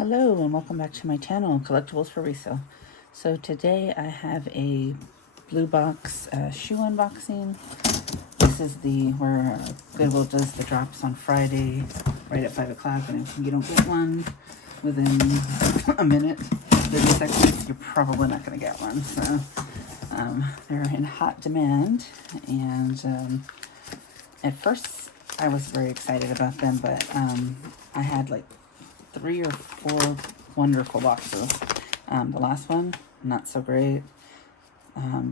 Hello and welcome back to my channel, Collectibles for Resale. So today I have a BlueBox shoe unboxing. This is where Goodwill does the drops on Friday right at 5 o'clock, and if you don't get one within a minute, 30 seconds, you're probably not going to get one. So they're in hot demand, and at first I was very excited about them, but I had like 3 or 4 wonderful boxes. The last one, not so great.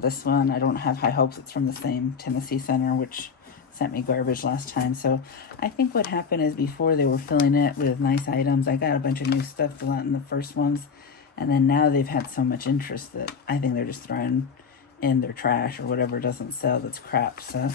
This one, I don't have high hopes. It's from the same Tennessee center, which sent me garbage last time. So I think what happened is before they were filling it with nice items, I got a bunch of new stuff in the first ones. And then now they've had so much interest that I think they're just throwing in their trash or whatever doesn't sell that's crap. So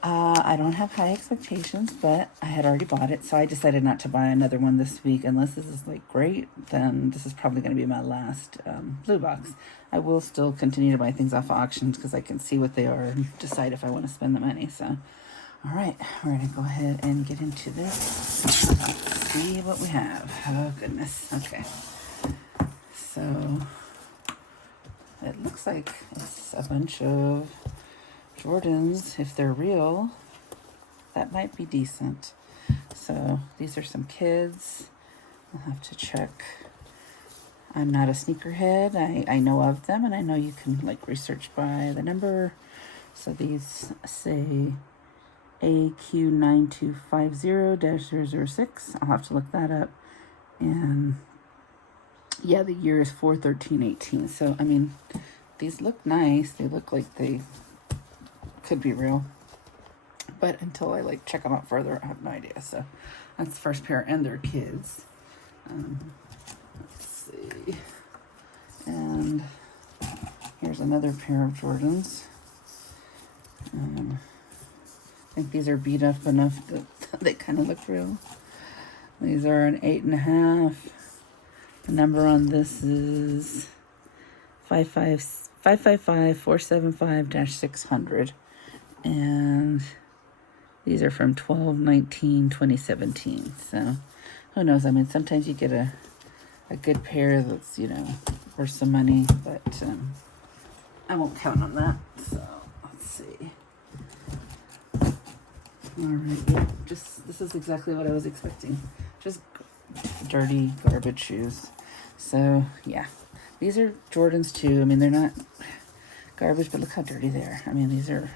I don't have high expectations, but I had already bought it, so I decided not to buy another one this week. Unless this is like great, then this is probably going to be my last blue box. I will still continue to buy things off of auctions because I can see what they are and decide if I want to spend the money. So, all right, we're going to go ahead and get into this. See what we have. Oh, goodness. Okay. So, it looks like it's a bunch of Jordans. If they're real, that might be decent. So these are some kids. I'll have to check. I'm not a sneakerhead. I know of them, and I know you can like research by the number. So these say AQ9250-006. I'll have to look that up. And yeah, the year is 4/13/18. So I mean, these look nice. They look like they could be real, but until I like check them out further, I have no idea. So that's the first pair, and their kids. Let's see, and here's another pair of Jordans. I think these are beat up enough that they kind of look real. These are an 8.5. The number on this is 555-475-600. And these are from 12/19/2017. So who knows? I mean, sometimes you get a good pair that's, worth some money, but I won't count on that. So let's see. All right, this is exactly what I was expecting. Just dirty garbage shoes. So yeah, these are Jordans too. I mean, they're not garbage, but look how dirty they are. I mean, these are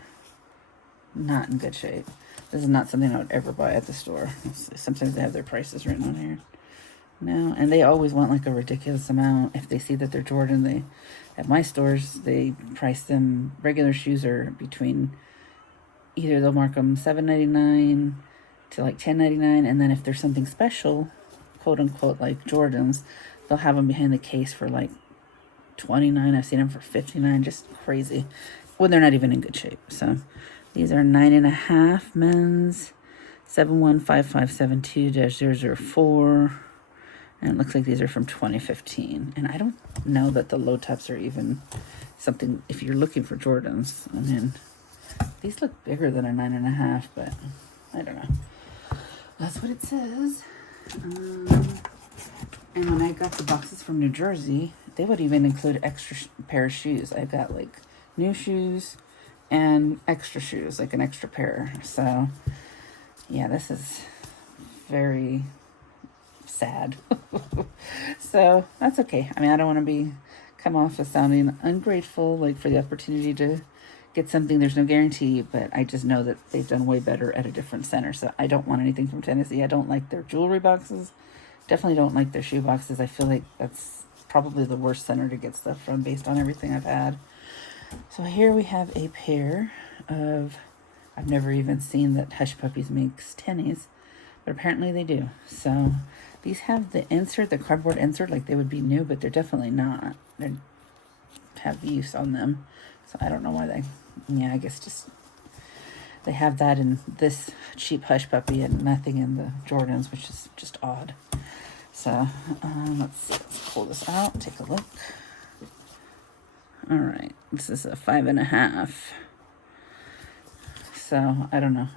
not in good shape. This is not something I would ever buy at the store. Sometimes they have their prices written on here. No, and they always want like a ridiculous amount. If they see that they're Jordan, at my stores, they price them. Regular shoes are between, either they'll mark them $7.99 to like $10.99, and then if there's something special, quote unquote, like Jordans, they'll have them behind the case for like $29. I've seen them for $59. Just crazy when they're not even in good shape. So these are 9.5 men's, 715572-004. And it looks like these are from 2015. And I don't know that the low tops are even something, if you're looking for Jordans. I mean, these look bigger than a 9.5, but I don't know. That's what it says. And when I got the boxes from New Jersey, they would even include extra pair of shoes. I got like new shoes and extra shoes, like an extra pair. So yeah, this is very sad. So that's okay. I mean, I don't want to come off as sounding ungrateful, like for the opportunity to get something. There's no guarantee, but I just know that they've done way better at a different center. So I don't want anything from Tennessee. I don't like their jewelry boxes. Definitely don't like their shoe boxes. I feel like that's probably the worst center to get stuff from based on everything I've had. So here we have a pair of, I've never even seen that Hush Puppies makes tennies, but apparently they do. So these have the insert, the cardboard insert, like they would be new, but they're definitely not. They have use on them. So I don't know why I guess just they have that in this cheap Hush Puppy and nothing in the Jordans, which is just odd. So let's pull this out, take a look. All right, this is a 5.5. So I don't know.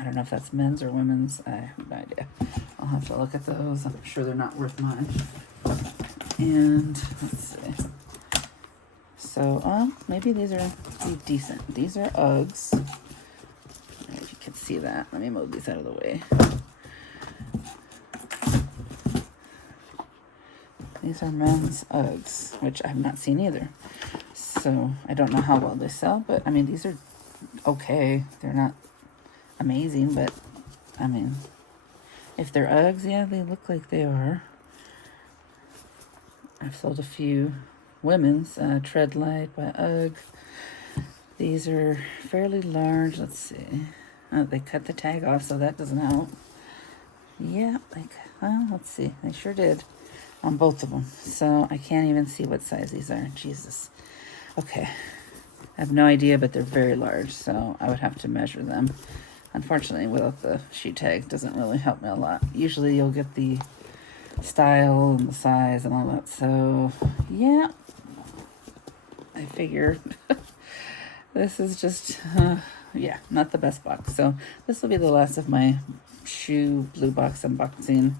I don't know if that's men's or women's. I have no idea. I'll have to look at those. I'm sure they're not worth much. And let's see. So, maybe these are decent. These are Uggs. I don't know if you can see that. Let me move these out of the way. These are men's Uggs, which I have not seen either. So I don't know how well they sell, but I mean, these are okay. They're not amazing, but I mean, if they're Uggs, yeah, they look like they are. I've sold a few women's Tread Light by Ughh. These are fairly large. Let's see. Oh, they cut the tag off, so that doesn't help. Yeah, well, let's see. They sure did on both of them. So I can't even see what size these are. Jesus. Okay. I have no idea, but they're very large, so I would have to measure them. Unfortunately, without the shoe tag, doesn't really help me a lot. Usually you'll get the style and the size and all that. So, yeah. I figured this is just, yeah, not the best box. So this will be the last of my shoe blue box unboxing.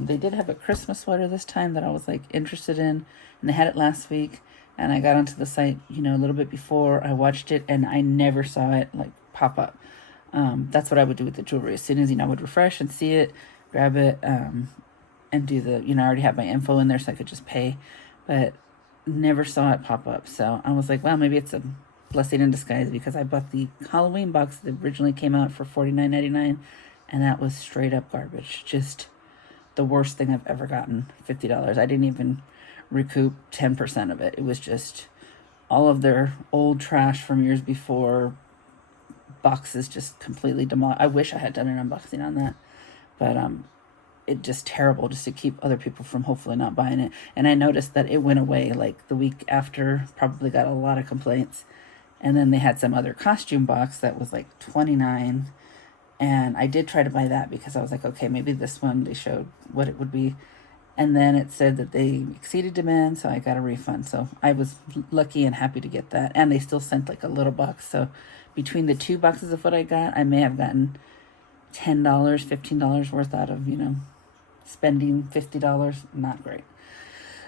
They did have a Christmas sweater this time that I was like interested in, and they had it last week. And I got onto the site, you know, a little bit before. I watched it, and I never saw it like pop up. That's what I would do with the jewelry. As soon as, you know, I would refresh and see it, grab it, and do the, you know, I already have my info in there, so I could just pay, but never saw it pop up. So I was like, well, maybe it's a blessing in disguise, because I bought the Halloween box that originally came out for $49.99, and that was straight up garbage. Just the worst thing I've ever gotten. $50. I didn't even recoup 10% of it. It was just all of their old trash from years before. Boxes just completely demolished. I wish I had done an unboxing on that, but it just terrible just to keep other people from hopefully not buying it. And I noticed that it went away like the week after. Probably got a lot of complaints. And then they had some other costume box that was like $29, and I did try to buy that because I was like, okay, maybe this one, they showed what it would be. And then it said that they exceeded demand, so I got a refund. So I was lucky and happy to get that. And they still sent like a little box. So between the two boxes of what I got, I may have gotten $10, $15 worth out of, you know, spending $50. Not great.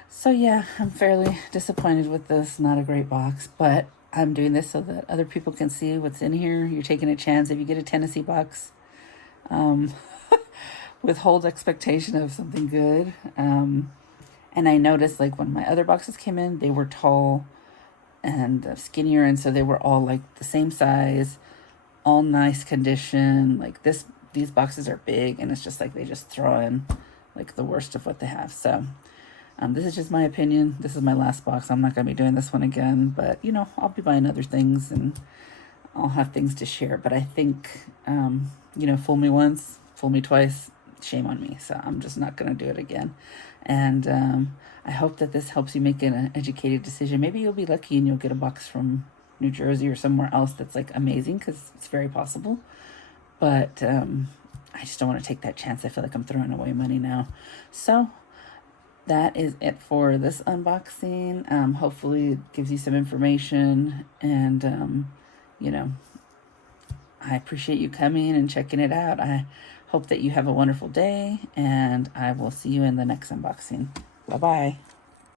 So yeah, I'm fairly disappointed with this. Not a great box, but I'm doing this so that other people can see what's in here. You're taking a chance. If you get a Tennessee box, withhold expectation of something good. And I noticed, like, when my other boxes came in, they were tall and skinnier, and so they were all like the same size, all nice condition. Like these boxes are big, and it's just like they just throw in like the worst of what they have. So this is just my opinion. This is my last box. I'm not going to be doing this one again, but you know, I'll be buying other things and I'll have things to share. But I think, you know, fool me once, fool me twice, shame on me. So I'm just not going to do it again. And I hope that this helps you make an educated decision. Maybe you'll be lucky and you'll get a box from New Jersey or somewhere else that's like amazing, because it's very possible. But I just don't want to take that chance. I feel like I'm throwing away money now. So that is it for this unboxing. Hopefully it gives you some information, and you know, I appreciate you coming and checking it out. I hope that you have a wonderful day, and I will see you in the next unboxing. Bye-bye.